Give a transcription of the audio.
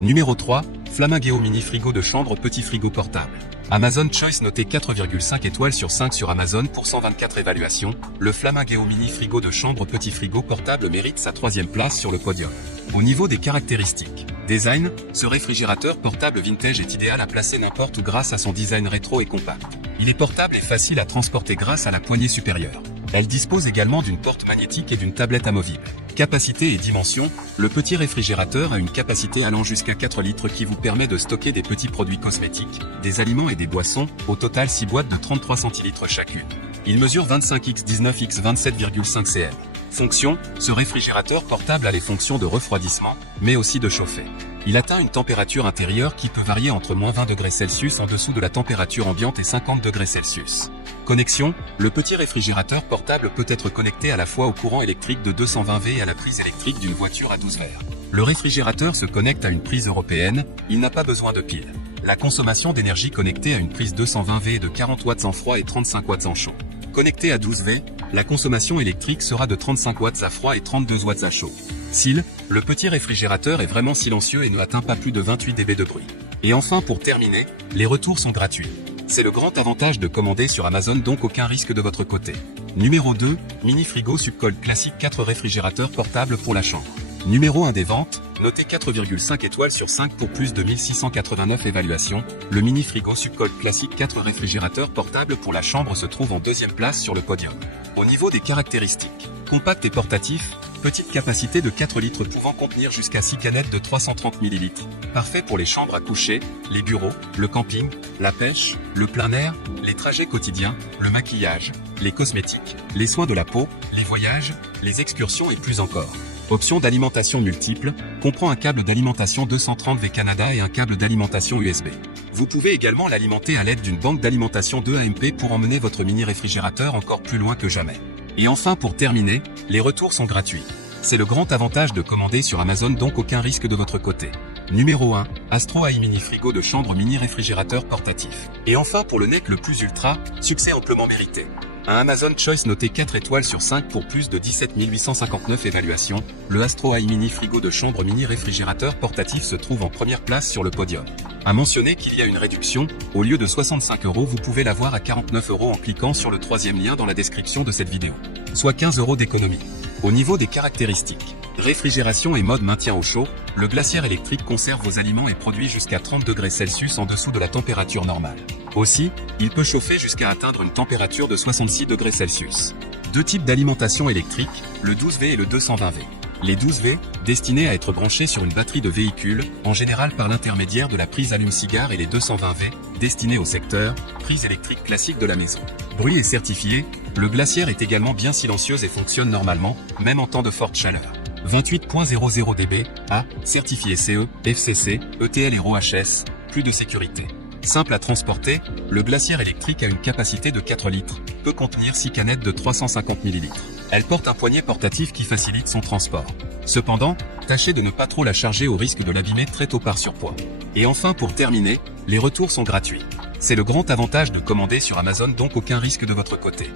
Numéro 3, Flamingeo Mini Frigo de chambre Petit Frigo Portable. Amazon Choice noté 4,5 étoiles sur 5 sur Amazon pour 124 évaluations, le Flamingeo Mini Frigo de chambre Petit Frigo Portable mérite sa 3e place sur le podium. Au niveau des caractéristiques, design, ce réfrigérateur portable vintage est idéal à placer n'importe où grâce à son design rétro et compact. Il est portable et facile à transporter grâce à la poignée supérieure. Elle dispose également d'une porte magnétique et d'une tablette amovible. Capacité et dimension, le petit réfrigérateur a une capacité allant jusqu'à 4 litres qui vous permet de stocker des petits produits cosmétiques, des aliments et des boissons, au total 6 boîtes de 33 centilitres chacune. Il mesure 25x19x 27,5 cm. Fonction, ce réfrigérateur portable a les fonctions de refroidissement, mais aussi de chauffer. Il atteint une température intérieure qui peut varier entre -20 degrés Celsius en dessous de la température ambiante et 50 degrés Celsius. Connexion, le petit réfrigérateur portable peut être connecté à la fois au courant électrique de 220 V et à la prise électrique d'une voiture à 12 volts. Le réfrigérateur se connecte à une prise européenne, il n'a pas besoin de pile. La consommation d'énergie connectée à une prise 220 V est de 40 watts en froid et 35 watts en chaud. Connecté à 12 V, la consommation électrique sera de 35 watts à froid et 32 watts à chaud. SIL, le petit réfrigérateur est vraiment silencieux et ne atteint pas plus de 28 dB de bruit. Et enfin pour terminer, les retours sont gratuits. C'est le grand avantage de commander sur Amazon, donc aucun risque de votre côté. Numéro 2, Mini Frigo Subcold Classique 4 réfrigérateurs portables pour la chambre. Numéro 1 des ventes, noté 4,5 étoiles sur 5 pour plus de 1689 évaluations, le Mini Frigo Subcold Classique 4 réfrigérateurs portables pour la chambre se trouve en 2e place sur le podium. Au niveau des caractéristiques, compact et portatif, petite capacité de 4 litres pouvant contenir jusqu'à 6 canettes de 330 ml, parfait pour les chambres à coucher, les bureaux, le camping, la pêche, le plein air, les trajets quotidiens, le maquillage, les cosmétiques, les soins de la peau, les voyages, les excursions et plus encore. Option d'alimentation multiple, comprend un câble d'alimentation 230 V Canada et un câble d'alimentation USB. Vous pouvez également l'alimenter à l'aide d'une banque d'alimentation 2 AMP pour emmener votre mini réfrigérateur encore plus loin que jamais. Et enfin pour terminer, les retours sont gratuits. C'est le grand avantage de commander sur Amazon, donc aucun risque de votre côté. Numéro 1, Astro AI Mini Frigo de chambre mini réfrigérateur portatif. Et enfin pour le NEC le plus ultra, succès amplement mérité. Un Amazon Choice noté 4 étoiles sur 5 pour plus de 17 859 évaluations, le Astro AI Mini Frigo de chambre mini réfrigérateur portatif se trouve en première place sur le podium. À mentionner qu'il y a une réduction, au lieu de 65 €, vous pouvez l'avoir à 49 € en cliquant sur le 3e lien dans la description de cette vidéo. Soit 15 € d'économie. Au niveau des caractéristiques, réfrigération et mode maintien au chaud, le glaciaire électrique conserve vos aliments et produit jusqu'à 30 degrés Celsius en dessous de la température normale. Aussi, il peut chauffer jusqu'à atteindre une température de 66 degrés Celsius. Deux types d'alimentation électrique, le 12 V et le 220 V. Les 12 V, destinés à être branchés sur une batterie de véhicule, en général par l'intermédiaire de la prise allume-cigare, et les 220 V, destinés au secteur, prise électrique classique de la maison. Bruit et certifié, le glaciaire est également bien silencieuse et fonctionne normalement, même en temps de forte chaleur. 28.00 dB, A, certifié CE, FCC, ETL et RoHS, plus de sécurité. Simple à transporter, le glaciaire électrique a une capacité de 4 litres, peut contenir 6 canettes de 350 ml. Elle porte un poignet portatif qui facilite son transport. Cependant, tâchez de ne pas trop la charger au risque de l'abîmer très tôt par surpoids. Et enfin pour terminer, les retours sont gratuits. C'est le grand avantage de commander sur Amazon, donc aucun risque de votre côté.